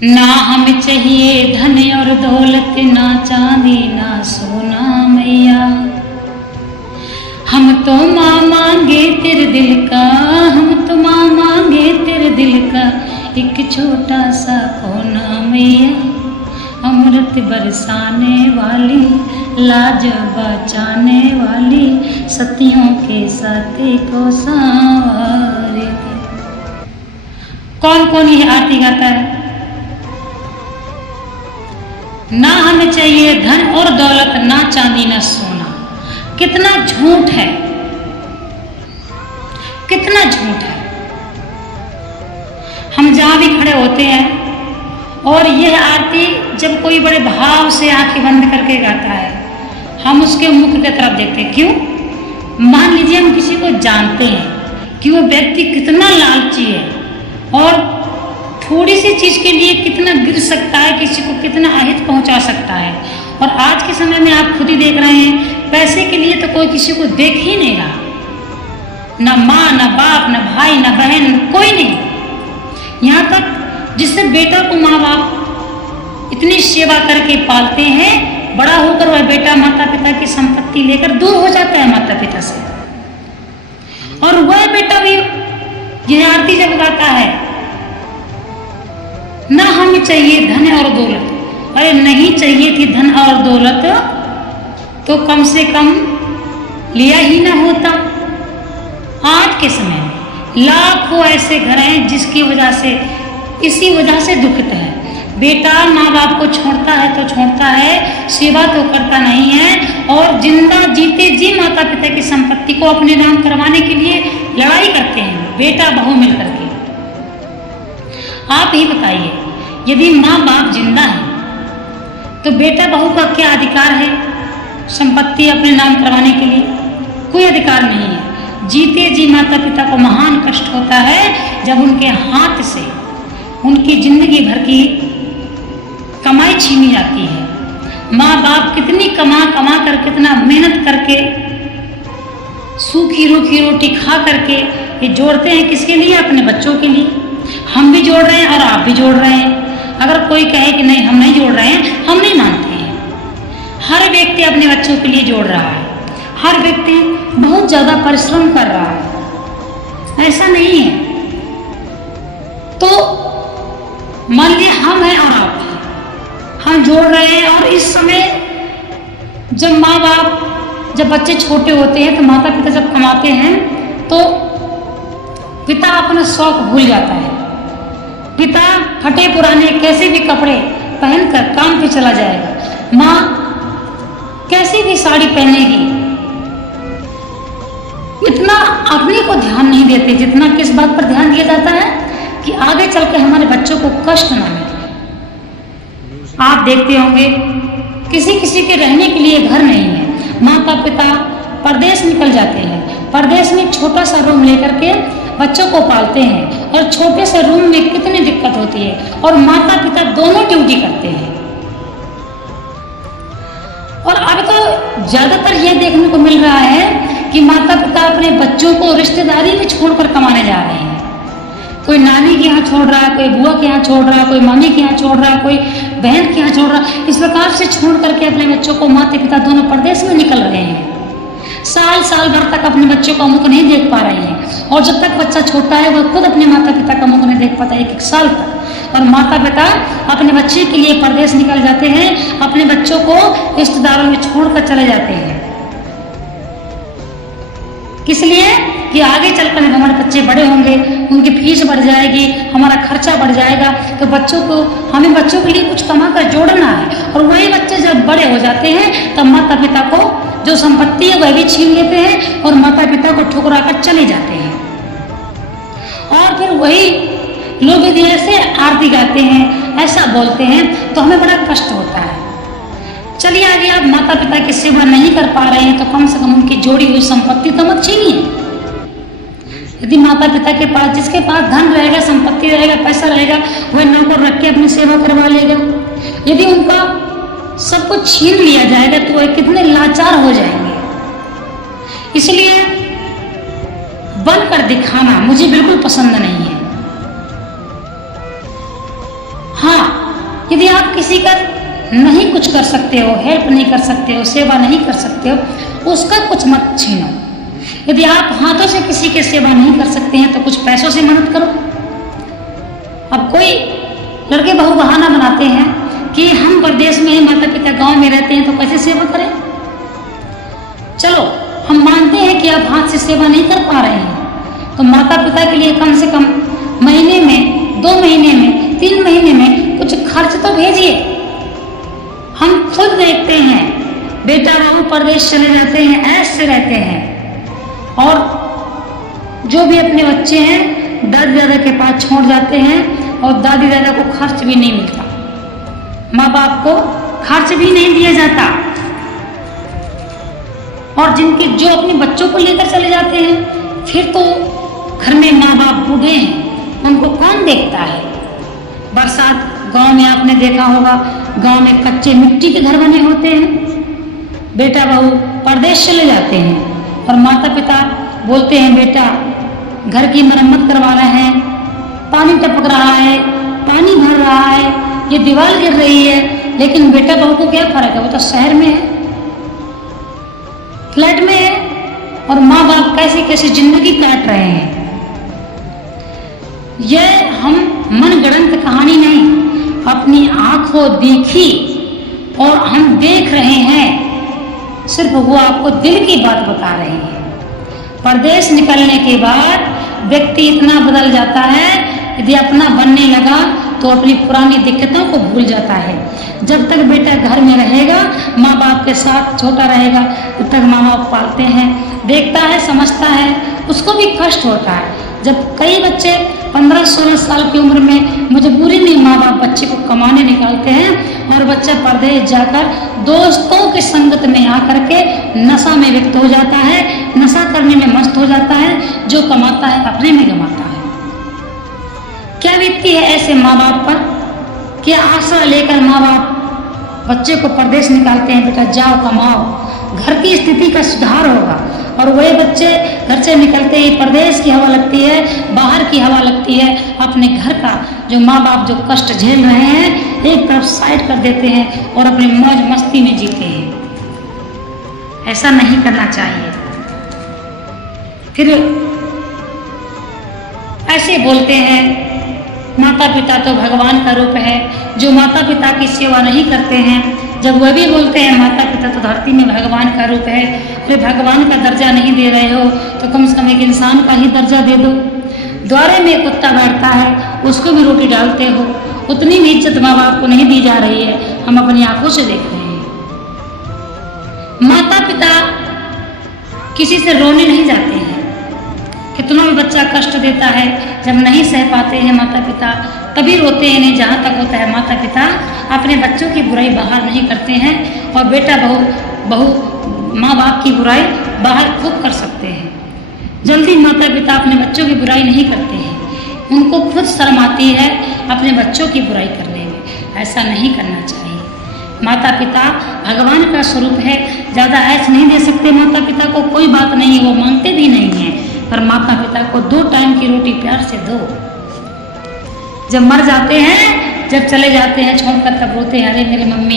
ना हमें चाहिए धन और दौलत, ना चांदी ना सोना मैया। हम तो माँ मांगे तेरे दिल का, हम तो माँ मांगे तेरे दिल का एक छोटा सा कोना मैया। अमृत बरसाने वाली, लाज बचाने वाली, सतियों के साथी को संवारे। कौन कौन ये आरती गाता है? ना हमें चाहिए धन और दौलत, ना चांदी ना सोना। कितना झूठ है, कितना झूठ है। हम जहां भी खड़े होते हैं और यह आरती जब कोई बड़े भाव से आंखें बंद करके गाता है, हम उसके मुख की तरफ देखते हैं। क्यों? मान लीजिए हम किसी को जानते हैं कि वो व्यक्ति कितना लालची है और थोड़ी सी चीज के लिए कितना गिर सकता है, किसी को कितना अहित पहुंचा सकता है। और आज के समय में आप खुद ही देख रहे हैं, पैसे के लिए तो कोई किसी को देख ही नहीं रहा, न माँ न बाप न भाई न बहन, कोई नहीं। यहाँ तक जिससे बेटा को माँ बाप इतनी सेवा करके पालते हैं, बड़ा होकर वह बेटा माता पिता की संपत्ति लेकर दूर हो जाता है माता पिता से। और वह बेटा भी यह आरती जब गाता है, ना हमें चाहिए धन और दौलत। अरे नहीं चाहिए थी धन और दौलत तो कम से कम लिया ही ना होता। आज के समय में लाखों ऐसे घर हैं जिसकी वजह से, इसी वजह से दुखित है। बेटा माँ बाप को छोड़ता है तो छोड़ता है, सेवा तो करता नहीं है, और जिंदा जीते जी माता पिता की संपत्ति को अपने नाम करवाने के लिए लड़ाई करते हैं, बेटा बहू मिलकर के। आप ही बताइए, यदि माँ बाप जिंदा है तो बेटा बहू का क्या अधिकार है संपत्ति अपने नाम करवाने के लिए? कोई अधिकार नहीं है। जीते जी माता पिता को महान कष्ट होता है जब उनके हाथ से उनकी जिंदगी भर की कमाई छीनी जाती है। माँ बाप कितनी कमा कमा कर, कितना मेहनत करके, सूखी रूखी रोटी खा करके ये जोड़ते हैं, किसके लिए? अपने बच्चों के लिए। हम भी जोड़ रहे हैं और आप भी जोड़ रहे हैं। अगर कोई कहे कि नहीं हम नहीं जोड़ रहे हैं, हम नहीं मानते हैं। हर व्यक्ति अपने बच्चों के लिए जोड़ रहा है, हर व्यक्ति बहुत ज्यादा परिश्रम कर रहा है, ऐसा नहीं है। तो मान लीजिए हम हैं और आप हैं, हम जोड़ रहे हैं। और इस समय जब माँ बाप, जब बच्चे छोटे होते हैं तो माता पिता जब कमाते हैं तो पिता अपना शौक भूल जाता है। पिता फटे पुराने कैसे भी कपड़े पहनकर काम पे चला जाएगा, माँ कैसी भी साड़ी पहनेगी। इतना अपने को ध्यान नहीं देते जितना किस बात पर ध्यान दिया जाता है कि आगे चल के हमारे बच्चों को कष्ट ना मिले। आप देखते होंगे किसी किसी के रहने के लिए घर नहीं है, माता पिता परदेश निकल जाते हैं, परदेश में छोटा सा रूम लेकर के बच्चों को पालते हैं, और छोटे से रूम में कितनी दिक्कत होती है, और माता पिता दोनों ड्यूटी करते हैं। और अब तो ज्यादातर यह देखने को मिल रहा है कि माता पिता अपने बच्चों को रिश्तेदारी में छोड़कर कमाने जा रहे हैं। कोई नानी के यहाँ छोड़ रहा है, कोई बुआ के यहाँ छोड़ रहा है, कोई मम्मी के यहाँ छोड़ रहा है, कोई बहन के यहाँ छोड़ रहा है। इस प्रकार से छोड़ करके अपने बच्चों को माता पिता दोनों परदेश में निकल रहे हैं। साल साल भर तक अपने बच्चों का मुख नहीं देख पा रहे हैं, और जब तक बच्चा छोटा है वह खुद अपने माता पिता का मुख नहीं देख पाता, एक एक साल तक। और माता पिता अपने बच्चे के लिए परदेश निकल जाते हैं, अपने बच्चों को रिश्तेदारों में छोड़कर चले जाते हैं। किस लिए? कि आगे चलकर हमारे बच्चे बड़े होंगे, उनकी फीस बढ़ जाएगी, हमारा खर्चा बढ़ जाएगा, तो बच्चों को, हमें बच्चों के लिए कुछ कमा कर जोड़ना है। और वही बच्चे जब बड़े हो जाते हैं तब माता पिता को जो संपत्ति है वह भी छीन लेते हैं और माता पिता को ठुकरा कर चले जाते हैं। और फिर वही लोग यदि ऐसे आरती गाते हैं, ऐसा बोलते हैं, तो हमें बड़ा कष्ट होता है। चलिए आगे, आप माता पिता की सेवा नहीं कर पा रहे हैं तो कम से कम उनकी जोड़ी हुई संपत्ति तो मत छीनिए। यदि माता पिता के पास, जिसके पास धन रहेगा, संपत्ति रहेगा, पैसा रहेगा, वह नौकर रख के अपनी सेवा करवा लेगा। यदि उनका सब कुछ छीन लिया जाएगा तो वह कितने लाचार हो जाएंगे। इसलिए बनकर दिखाना मुझे बिल्कुल पसंद नहीं है। हाँ, यदि आप किसी का नहीं कुछ कर सकते हो, हेल्प नहीं कर सकते हो, सेवा नहीं कर सकते हो, उसका कुछ मत छीनो। यदि आप हाथों से किसी की सेवा नहीं कर सकते हैं तो कुछ पैसों से मदद करो। अब कोई लड़के बहू बहाना बनाते हैं कि हम प्रदेश में हैं, माता पिता गांव में रहते हैं, तो कैसे सेवा करें। चलो हम मानते हैं कि आप हाथ से सेवा नहीं कर पा रहे हैं, तो माता पिता के लिए कम से कम महीने में, 2 महीने में, 3 महीने में कुछ खर्च तो भेजिए। हम खुद देखते हैं बेटा बहू परदेश चले जाते हैं, ऐसे रहते हैं, और जो भी अपने बच्चे हैं दादी दादा के पास छोड़ जाते हैं, और दादी दादा को खर्च भी नहीं मिलता, माँ बाप को खर्च भी नहीं दिया जाता। और जिनके जो अपने बच्चों को लेकर चले जाते हैं, फिर तो घर में माँ बाप बूढ़े हैं, उनको कौन देखता है। बरसात गांव में आपने देखा होगा, गांव में कच्चे मिट्टी के घर बने होते हैं। बेटा बहू परदेश चले जाते हैं और माता पिता बोलते हैं बेटा घर की मरम्मत करवा रहे हैं, पानी टपक रहा है, पानी भर रहा है, ये दीवार गिर रही है, लेकिन बेटा बहू को क्या फर्क है, वो तो शहर में है, फ्लैट में है, और माँ बाप कैसी कैसी जिंदगी काट रहे हैं। यह हम मनगढ़ंत कहानी नहीं, अपनी आंखों देखी और हम देख रहे हैं, सिर्फ वो आपको दिल की बात बता रहे हैं। परदेश निकलने के बाद व्यक्ति इतना बदल जाता है, यदि अपना बनने लगा तो अपनी पुरानी दिक्कतों को भूल जाता है। जब तक बेटा घर में रहेगा, माँ बाप के साथ छोटा रहेगा, तब तक माँ बाप पालते हैं, देखता है, समझता है, उसको भी कष्ट होता है। जब कई बच्चे 15-16 साल की उम्र में मजबूरी में माँ बाप बच्चे को कमाने निकालते हैं और बच्चा परदेश जाकर दोस्तों की संगत में आकर के नशा में व्यक्त हो जाता है, नशा करने में मस्त हो जाता है, जो कमाता है अपने में गंवाता है। क्या बीतती है ऐसे माँ बाप पर, क्या आशा लेकर माँ बाप बच्चे को परदेश निकालते हैं, बेटा जाओ कमाओ, घर की स्थिति का सुधार होगा, और वही बच्चे घर से निकलते ही परदेश की हवा लगती है, बाहर की हवा लगती है, अपने घर का जो माँ बाप जो कष्ट झेल रहे हैं एक तरफ साइड कर देते हैं और अपनी मौज मस्ती में जीते हैं। ऐसा नहीं करना चाहिए। फिर ऐसे बोलते हैं माता पिता तो भगवान का रूप है, जो माता पिता की सेवा नहीं करते हैं, जब वह भी बोलते हैं माता पिता तो धरती में भगवान का रूप है, फिर भगवान का दर्जा नहीं दे रहे हो तो कम से कम एक इंसान का ही दर्जा दे दो। द्वारे में कुत्ता बैठता है, उसको भी रोटी डालते हो, उतनी भी इज्जत माँ बाप को नहीं दी जा रही है, हम अपनी आंखों से देख रहे हैं। माता पिता किसी से रोने नहीं जाते हैं, कितना भी बच्चा कष्ट देता है, जब नहीं सह पाते हैं माता पिता तभी रोते हैं। नहीं, जहाँ तक होता है माता पिता अपने बच्चों की बुराई बाहर नहीं करते हैं, और बेटा बहू माँ बाप की बुराई बाहर खूब कर सकते हैं। जल्दी माता पिता अपने बच्चों की बुराई नहीं करते हैं, उनको खुद शर्म आती है अपने बच्चों की बुराई करने में। ऐसा नहीं करना चाहिए। माता पिता भगवान का स्वरूप है, ज़्यादा ऐश नहीं दे सकते माता पिता को, कोई बात नहीं, वो मांगते भी नहीं हैं, पर माता पिता को 2 टाइम की रोटी प्यार से दो। जब मर जाते हैं, जब चले जाते हैं छोड़कर, तब रोते हैं अरे मेरी मम्मी